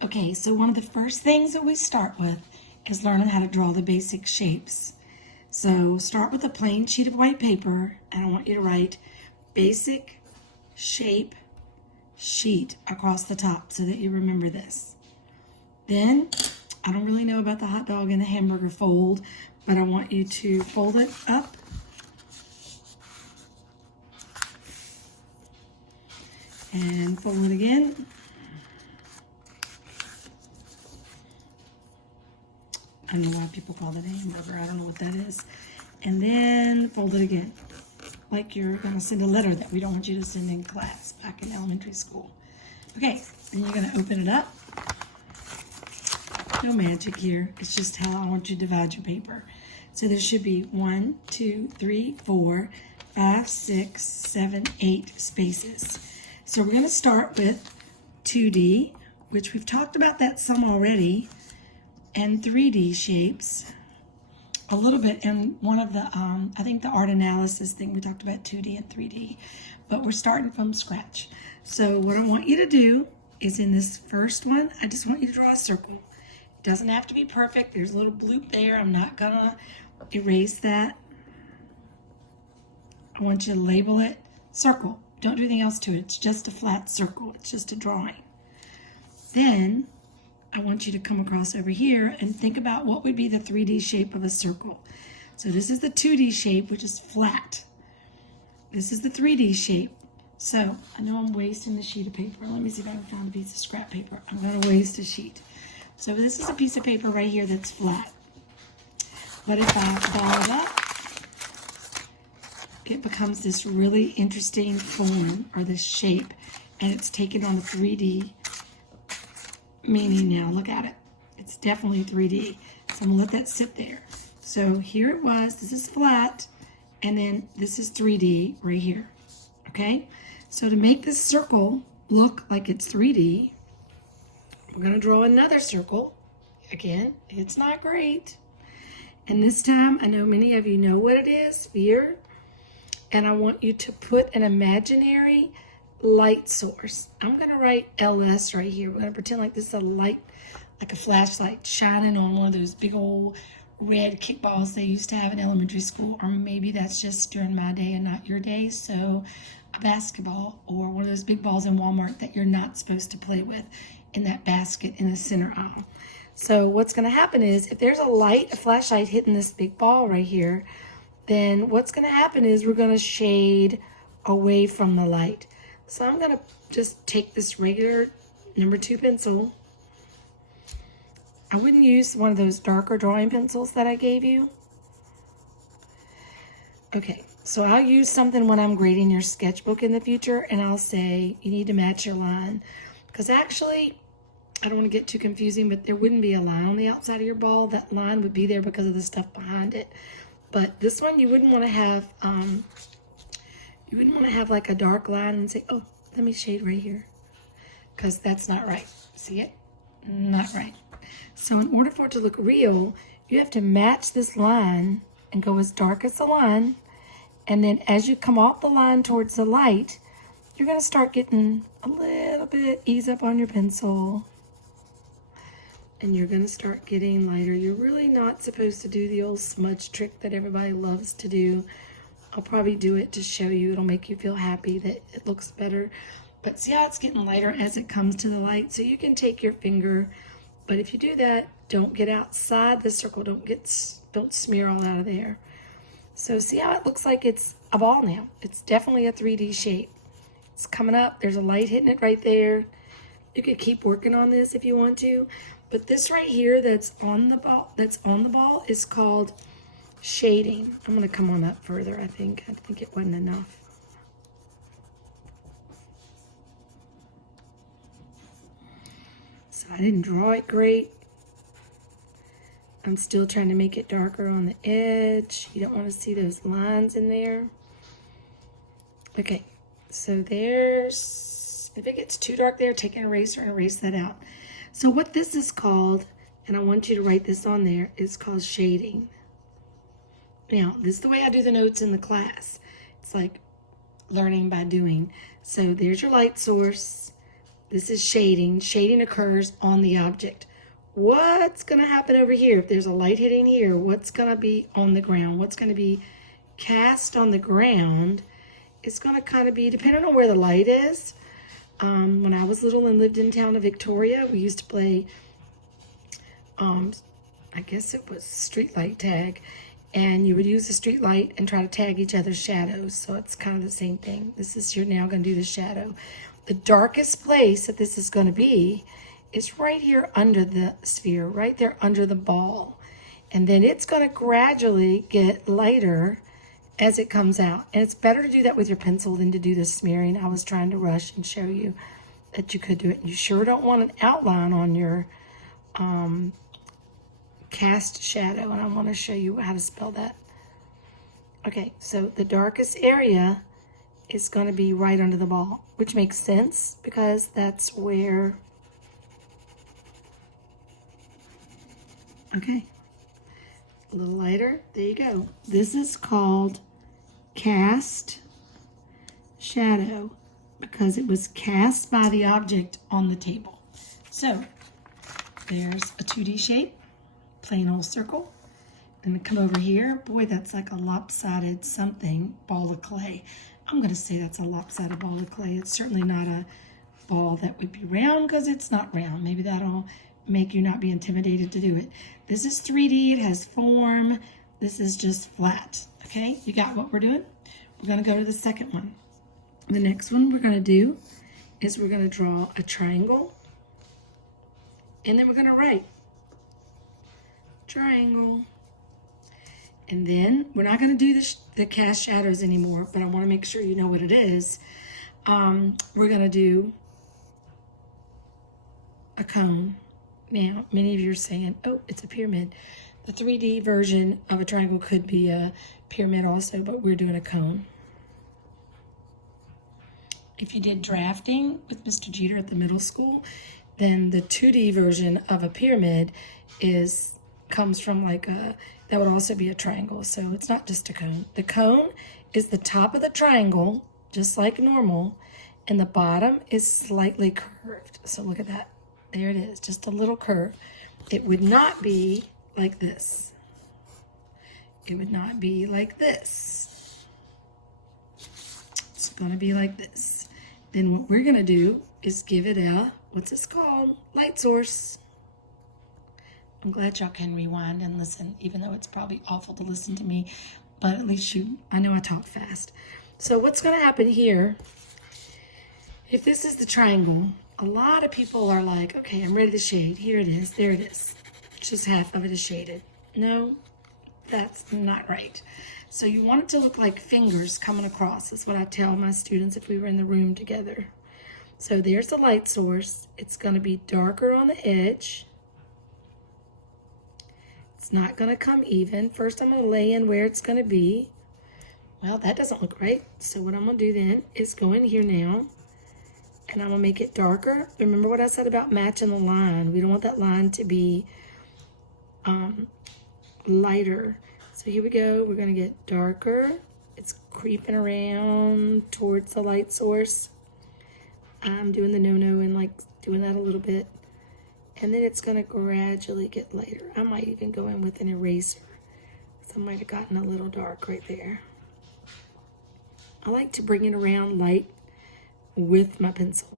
Okay, so one of the first things that we start with is learning how to draw the basic shapes. So start with a plain sheet of white paper, and I want you to write basic shape sheet across the top so that you remember this. Then, I don't really know about the hot dog and the hamburger fold, but I want you to fold it up and fold it again. I don't know why people call it a hamburger. I don't know what that is. And then fold it again, like you're going to send a letter that we don't want you to send in class back in elementary school. Okay, then you're going to open it up. No magic here. It's just how I want you to divide your paper. So there should be 1, 2, 3, 4, 5, 6, 7, 8 spaces. So we're going to start with 2D, which we've talked about that some already, and 3D shapes a little bit in one of the, I think the art analysis thing, we talked about 2D and 3D, but we're starting from scratch. So what I want you to do is in this first one, I just want you to draw a circle. It doesn't have to be perfect. There's a little bloop there. I'm not gonna erase that. I want you to label it circle. Don't do anything else to it. It's just a flat circle. It's just a drawing. Then I want you to come across over here and think about what would be the 3D shape of a circle. So this is the 2D shape, which is flat. This is the 3D shape. So I know I'm wasting the sheet of paper. Let me see if I can find a piece of scrap paper. I'm going to waste a sheet. So this is a piece of paper right here that's flat. But if I ball it up, it becomes this really interesting form, or this shape, and it's taken on a 3D meaning now. Look at it. It's definitely 3D. So I'm going to let that sit there. So here it was. This is flat, and then this is 3D right here. Okay? So to make this circle look like it's 3D, we're going to draw another circle. Again, it's not great. And this time, I know many of you know what it is here. And I want you to put an imaginary light source. I'm going to write LS right here. We're going to pretend like this is a light, like a flashlight shining on one of those big old red kickballs they used to have in elementary school. Or maybe that's just during my day and not your day. So a basketball, or one of those big balls in Walmart that you're not supposed to play with in that basket in the center aisle. So what's going to happen is if there's a flashlight hitting this big ball right here, then what's going to happen is we're going to shade away from the light. So I'm going to just take this regular number 2 pencil. I wouldn't use one of those darker drawing pencils that I gave you. Okay, so I'll use something when I'm grading your sketchbook in the future, and I'll say you need to match your line. Because actually, I don't want to get too confusing, but there wouldn't be a line on the outside of your ball. That line would be there because of the stuff behind it. But this one, you wouldn't want to have like a dark line and say, oh, let me shade right here. Because that's not right. See it? Not right. So in order for it to look real, you have to match this line and go as dark as the line. And then as you come off the line towards the light, you're going to start getting a little bit, ease up on your pencil. And you're going to start getting lighter. You're really not supposed to do the old smudge trick that everybody loves to do. I'll probably do it to show you. It'll make you feel happy that it looks better. But see how it's getting lighter as it comes to the light? So you can take your finger, but if you do that, don't get outside the circle. Don't smear all out of there. So see how it looks like it's a ball now? It's definitely a 3D shape. It's coming up. There's a light hitting it right there. You could keep working on this if you want to. But this right here that's on the ball is called shading. I'm going to come on up further, I think. I think it wasn't enough. So I didn't draw it great. I'm still trying to make it darker on the edge. You don't want to see those lines in there. Okay, so if it gets too dark there, take an eraser and erase that out. So what this is called, and I want you to write this on there, is called shading. Now, this is the way I do the notes in the class. It's like learning by doing. So there's your light source. This is shading. Shading occurs on the object. What's going to happen over here? If there's a light hitting here, what's going to be on the ground? What's going to be cast on the ground? It's going to kind of be, depending on where the light is. When I was little and lived in town of Victoria, we used to play, I guess it was street light tag. And you would use a street light and try to tag each other's shadows. So it's kind of the same thing. This is, you're now going to do the shadow. The darkest place that this is going to be is right here under the sphere, right there under the ball. And then it's going to gradually get lighter as it comes out. And it's better to do that with your pencil than to do the smearing. I was trying to rush and show you that you could do it. You sure don't want an outline on your cast shadow, and I want to show you how to spell that. Okay, so the darkest area is going to be right under the ball, which makes sense because that's where, okay, a little lighter, there you go. This is called cast shadow because it was cast by the object on the table. So there's a 2D shape. Plain old circle. And come over here. Boy, that's like a lopsided something, ball of clay. I'm going to say that's a lopsided ball of clay. It's certainly not a ball that would be round because it's not round. Maybe that'll make you not be intimidated to do it. This is 3D. It has form. This is just flat. Okay, you got what we're doing? We're going to go to the second one. The next one we're going to do is we're going to draw a triangle. And then we're going to write triangle. And then we're not going to do the cast shadows anymore, but I want to make sure you know what it is. We're going to do a cone. Now, many of you are saying, oh, it's a pyramid. The 3D version of a triangle could be a pyramid also, but we're doing a cone. If you did drafting with Mr. Jeter at the middle school, then the 2D version of a pyramid comes from like that would also be a triangle. So it's not just a cone. The cone is the top of the triangle, just like normal, and the bottom is slightly curved. So look at that. There it is, just a little curve. It would not be like this. It would not be like this. It's gonna be like this. Then what we're gonna do is give it a, what's this called? Light source. I'm glad y'all can rewind and listen, even though it's probably awful to listen to me, but at least I know I talk fast. So what's going to happen here, if this is the triangle, a lot of people are like, okay, I'm ready to shade. Here it is. There it is. Just half of it is shaded. No, that's not right. So you want it to look like fingers coming across. That's what I tell my students if we were in the room together. So there's the light source. It's going to be darker on the edge. It's not going to come even. First, I'm going to lay in where it's going to be. Well, that doesn't look right. So what I'm going to do then is go in here now, and I'm going to make it darker. Remember what I said about matching the line. We don't want that line to be lighter. So here we go. We're going to get darker. It's creeping around towards the light source. I'm doing the no-no and like doing that a little bit. And then it's going to gradually get lighter. I might even go in with an eraser. So I might have gotten a little dark right there. I like to bring it around light with my pencil.